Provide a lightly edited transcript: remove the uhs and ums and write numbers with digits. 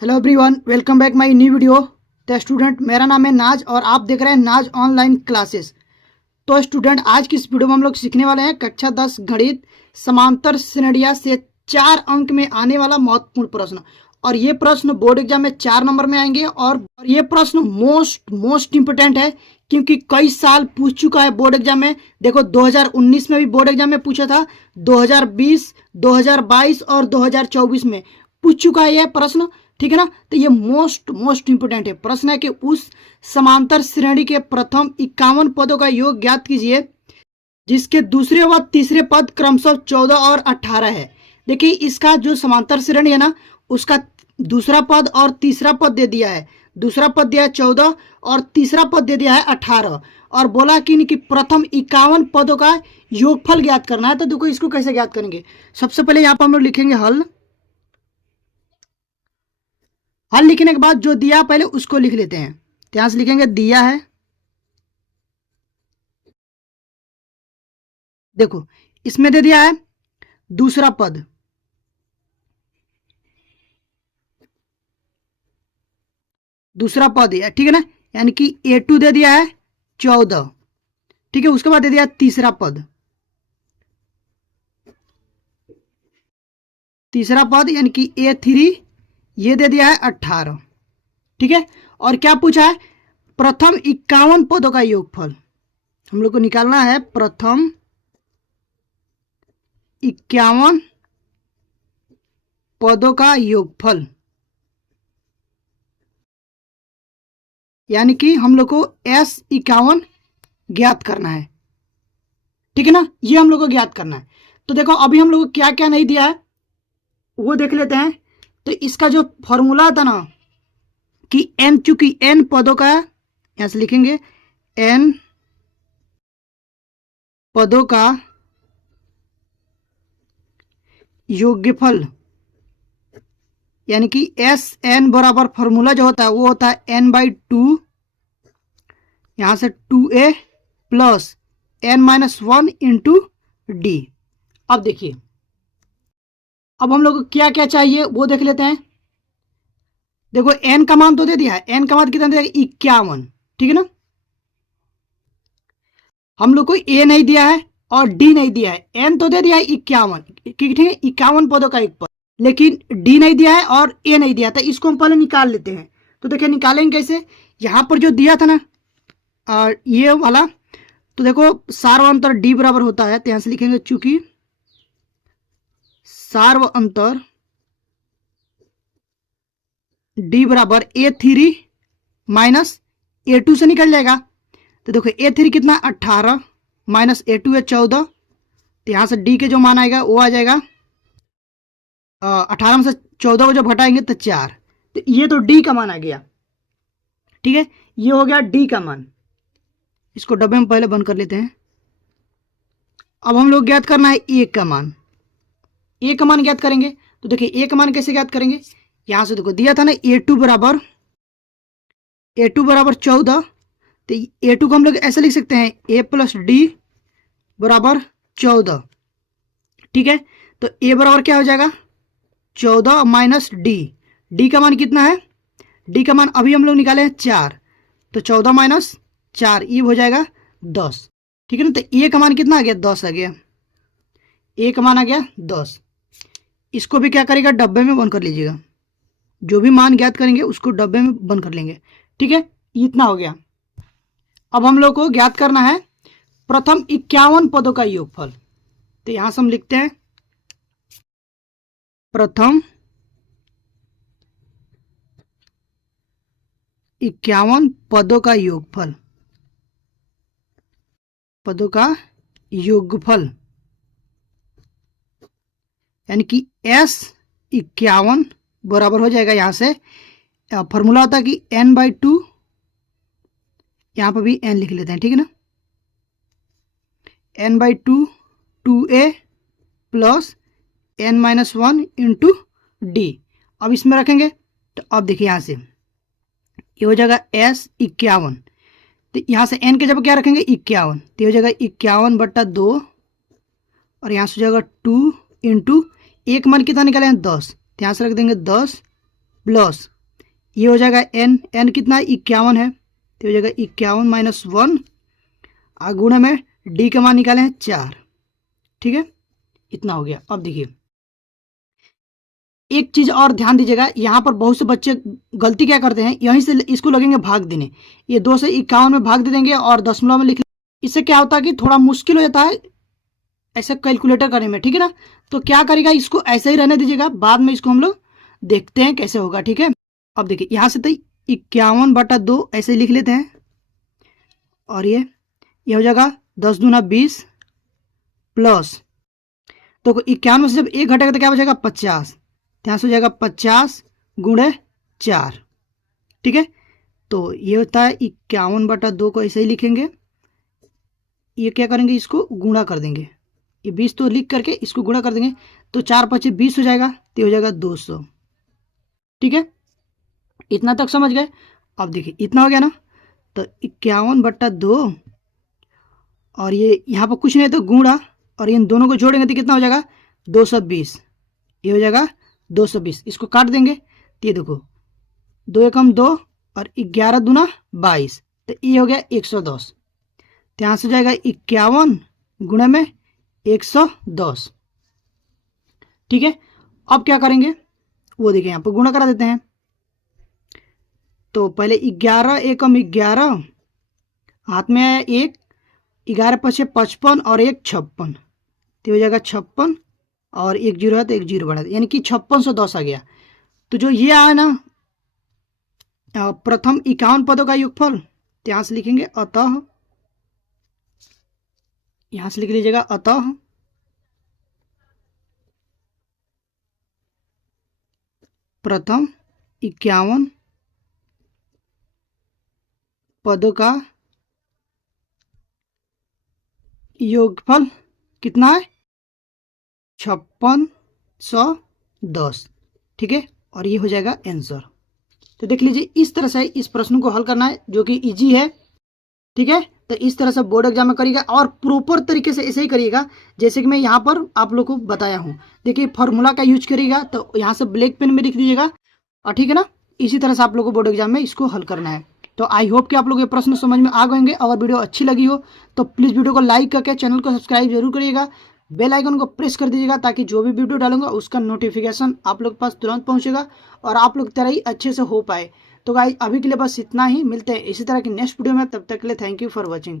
Hello everyone, welcome back my new video. तो student, मेरा नाम है नाज और आप देख रहे हैं नाज ऑनलाइन क्लासेस। तो स्टूडेंट, आज की इस वीडियो में हम लोग सीखने वाले हैं कक्षा 10 गणित समांतर श्रेणियां से 4 अंक में आने वाला महत्वपूर्ण प्रश्न। और ये प्रश्न बोर्ड एग्जाम में 4 नंबर में आएंगे और ये प्रश्न मोस्ट इंपोर्टेंट है, क्योंकि कई साल पूछ चुका है बोर्ड एग्जाम में। देखो, 2019 में भी बोर्ड एग्जाम में पूछा था, 2020, 2022 और 2024 में पूछ चुका है यह प्रश्न। ठीक है ना। तो ये मोस्ट इंपोर्टेंट है। प्रश्न है कि उस समांतर श्रेणी के प्रथम 51 पदों का योग ज्ञात कीजिए जिसके दूसरे व तीसरे पद क्रमशः 14 और 18 है। देखिए, इसका जो समांतर श्रेणी है ना, उसका दूसरा पद और तीसरा पद दे दिया है। दूसरा पद दिया है 14 और तीसरा पद दे दिया है 18 और बोला कि इनकी प्रथम 51 पदों का योगफल ज्ञात करना है। तो देखो, इसको कैसे ज्ञात करेंगे। सबसे पहले यहाँ पर हम लोग लिखेंगे हल लिखने के बाद जो दिया पहले उसको लिख लेते हैं। यहां से लिखेंगे दिया है। देखो, इसमें दे दिया है दूसरा पद, है, ठीक है ना। यानी कि A2 दे दिया है 14, ठीक है। उसके बाद दे दिया तीसरा पद, यानी कि A3 ये दे दिया है 18, ठीक है। और क्या पूछा है, प्रथम 51 पदों का योगफल हम लोग को निकालना है। प्रथम 51 पदों का योगफल, यानी कि हम लोग को S51 ज्ञात करना है, ठीक है ना। ये हम लोग को ज्ञात करना है। तो देखो, अभी हम लोग को क्या क्या नहीं दिया है वो देख लेते हैं। तो इसका जो फॉर्मूला था ना कि n, चूंकि n पदों का, यहां से लिखेंगे n पदों का योग्यफल, यानी कि Sn बराबर फॉर्मूला जो होता है वो होता है n/2, यहां से 2a plus n-1 into D. अब देखिए, अब हम लोग को क्या क्या चाहिए वो देख लेते हैं। देखो, n का मान तो दे दिया है। n का मान कितना दे दिया? 51, ठीक है ना। हम लोग को a नहीं दिया है और d नहीं दिया है। n तो दे दिया है 51, ठीक है, 51 पदों का एक पद, लेकिन d नहीं दिया है और a नहीं दिया था। इसको हम पहले निकाल लेते हैं। तो देखिए, निकालेंगे कैसे। यहां पर जो दिया था ना और ये वाला, तो देखो सार व अंतर d बराबर होता है। तो यहां से लिखेंगे चूंकि सार व अंतर d बराबर A3 माइनस A2 से निकल जाएगा। तो देखो, A3 कितना 18 माइनस A2 है 14। तो यहाँ से D के जो मान आएगा वो आ जाएगा 18 में से 14 को जब घटाएंगे तो 4। तो ये तो D का मान आ गया, ठीक है। ये हो गया D का मान। इसको डब्बे में पहले बंद कर लेते हैं। अब हम लोग ज्ञात करना है A का मान। A का मान ज्ञात करेंगे। तो देखिए, A का मान कैसे ज्ञात करेंगे। यहां से देखो दिया था ना A2 बराबर 14। तो A2 को हम लोग ऐसे लिख सकते हैं A प्लस D बराबर 14, ठीक है। तो A बराबर क्या हो जाएगा 14 माइनस D का मान कितना है। D का मान अभी हम लोग निकाले हैं 4, तो 14 माइनस 4 ये हो जाएगा 10, ठीक है ना। तो A का मान कितना आ गया 10 आ गया। A का मान आ गया 10। इसको भी क्या करेगा, डब्बे में बंद कर लीजिएगा। जो भी मान ज्ञात करेंगे उसको डब्बे में बंद कर लेंगे, ठीक है। इतना हो गया। अब हम लोग को ज्ञात करना है प्रथम 51 पदों का योगफल। तो यहां से हम लिखते हैं प्रथम 51 पदों का योगफल, यानी कि S51 बराबर हो जाएगा। यहां से फॉर्मूला होता है कि n/2, यहां पर भी n लिख लेते हैं, ठीक है ना। n/2 2a plus n-1 into D. अब इसमें रखेंगे तो अब देखिए, यहां से ये हो जाएगा S51। तो यहां से n के जब क्या रखेंगे 51, तो हो जाएगा 51/2 और यहां से हो जाएगा 2 इंटू एक मान कितना निकाले हैं 10। तो यहां से रख देंगे 10 प्लस ये हो जाएगा n, n कितना 51 है, तो हो जाएगा 51 माइनस 1 और गुणे में d का मान निकाले हैं 4। ठीक है, इतना हो गया। अब देखिए एक चीज और ध्यान दीजिएगा, यहाँ पर बहुत से बच्चे गलती क्या करते हैं, यहीं से इसको लगेंगे भाग देने, ये 2 से 51 में भाग दे देंगे और दशमलव में लिख। इससे क्या होता है कि थोड़ा मुश्किल हो जाता है ऐसे कैलकुलेटर करने में। ठीक है ना, तो क्या करेगा, इसको ऐसे ही रहने दीजिएगा, बाद में इसको हम लोग देखते हैं कैसे होगा। ठीक है, अब देखिए यहाँ से तो 51/2 ऐसे लिख लेते हैं और ये हो जाएगा 10 दूना 20 प्लस, तो 51 में से जब 1 घटेगा तो क्या बचेगा 50, यहाँ से हो जाएगा 50 गुणे 4। ठीक है, तो ये होता है 51/2 को ऐसे ही लिखेंगे, ये क्या करेंगे इसको गुणा कर देंगे, ये 20 तो लिख करके इसको गुणा कर देंगे, तो 4 5 20 हो जाएगा, तो हो जाएगा 200। ठीक है, इतना तक समझ गए। अब देखिए इतना हो गया ना, तो 51/2 और ये यहाँ पर कुछ नहीं तो गुणा, और इन दोनों को जोड़ेंगे तो कितना हो जाएगा 220, ये हो जाएगा 220। इसको काट देंगे तो ये देखो 2 एकम 2 और 11 दूना 22, तो ये हो गया 110। तो यहाँ से हो जाएगा 51 गुणे में 110। ठीक है, अब क्या करेंगे वो देखिए, यहाँ पर गुणा करा देते हैं। तो पहले 11 एकम 11, हाथ में आया 1, 11 5 55 और 1 56, तो हो जाएगा 56 और 1 0 है तो 1 0 बढ़ा, यानी कि 5610 आ गया। तो जो ये आया ना प्रथम 51 पदों का योगफल, तो यहाँ से लिखेंगे अतः, यहाँ से लिख लीजिएगा अतः प्रथम 51 पदों का योगफल कितना है 5610। ठीक है, और ये हो जाएगा आंसर। तो देख लीजिए इस तरह से इस प्रश्न को हल करना है, जो कि इजी है। ठीक है, तो इस तरह से बोर्ड एग्जाम में करिएगा और प्रॉपर तरीके से ऐसे ही करिएगा जैसे कि मैं यहाँ पर आप लोग को बताया हूँ। देखिए फॉर्मूला का यूज करिएगा तो यहाँ से ब्लैक पेन में लिख दीजिएगा, और ठीक है ना, इसी तरह से आप लोग को बोर्ड एग्जाम में इसको हल करना है। तो आई होप कि आप लोग ये प्रश्न समझ में आ गए होंगे। अगर वीडियो अच्छी लगी हो तो प्लीज़ वीडियो को लाइक करके चैनल को सब्सक्राइब जरूर करिएगा, बेल आइकन को प्रेस कर दीजिएगा ताकि जो भी वीडियो डालूंगा उसका नोटिफिकेशन आप लोग के पास तुरंत पहुंचेगा और आप लोग तरह ही अच्छे से हो पाए। तो गाइस अभी के लिए बस इतना ही, मिलते हैं इसी तरह की नेक्स्ट वीडियो में, तब तक के लिए थैंक यू फॉर वॉचिंग।